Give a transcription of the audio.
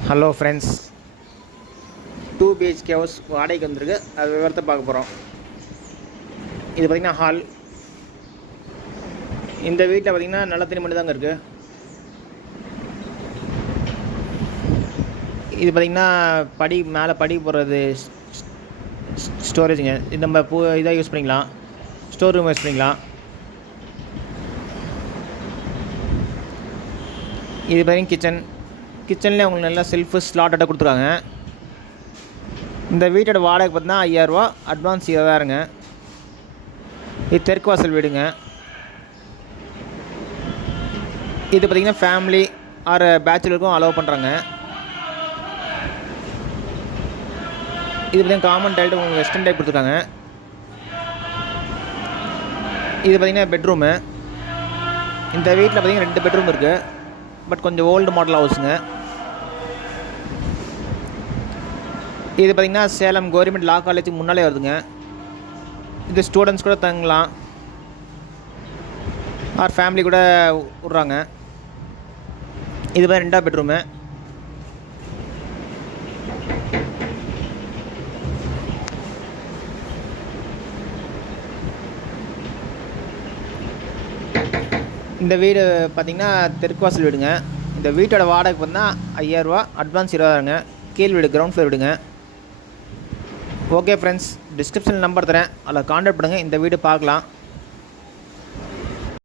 Hello friends, 2 BHK house வாடகைக்கு வந்திருக்கு. அது விவரத்தை பார்க்க போகிறோம். இது பார்த்திங்கன்னா ஹால். இந்த வீட்டில் பார்த்திங்கன்னா நல்ல தண்ணி மட்டும் தாங்க இருக்குது. இது பார்த்திங்கன்னா மேலே படி போடுறது ஸ்டோரேஜுங்க. இது நம்ம இதாக யூஸ் பண்ணிக்கலாம், ஸ்டோர் ரூம் யூஸ் பண்ணிக்கலாம். இது பார்த்திங்கன்னா கிச்சன்லேயே அவங்களுக்கு நல்லா செல்ஃபு ஸ்லாட்டடாக கொடுத்துருக்காங்க. இந்த வீட்டோட வாடகை பார்த்தீங்கன்னா 5000 ரூபா, அட்வான்ஸ் 20,000ங்க. இது தெற்கு வாசல் வீடுங்க. இது பார்த்திங்கன்னா ஃபேமிலி ஆர் பேச்சுலருக்கும் அலோவ் பண்ணுறாங்க. இது பார்த்திங்கன்னா காமன் டைல்ட்டு உங்களுக்கு வெஸ்டர்ன் டைப் கொடுத்துருக்காங்க. இது பார்த்திங்கன்னா பெட்ரூமு. இந்த வீட்டில் பார்த்திங்கன்னா 2 பெட்ரூம் இருக்குது. பட் கொஞ்சம் ஓல்டு மாடல் ஹவுஸுங்க. இது பார்த்திங்கன்னா சேலம் கவர்மெண்ட் லா காலேஜுக்கு முன்னாலே வருதுங்க. இது ஸ்டூடெண்ட்ஸ் கூட தங்கலாம் ஆர் ஃபேமிலி கூட விட்றாங்க. இது மாதிரி 2ஆவது பெட்ரூமு. இந்த வீடு பார்த்திங்கன்னா தெற்கு வாசல் வீடுங்க. இந்த வீட்டோட வாடகை பார்த்தீங்கன்னா 5000 ரூபா, அட்வான்ஸ் 20,000ங்க. கீழ் வீடு, கிரவுண்ட் ஃப்ளோர் வீடுங்க. ஓகே ஃப்ரெண்ட்ஸ், டிஸ்கிரிப்ஷனில் நம்பர் தரேன், அதில் கான்டாக்ட் பண்ணுங்கள். இந்த வீடு பார்க்கலாம்.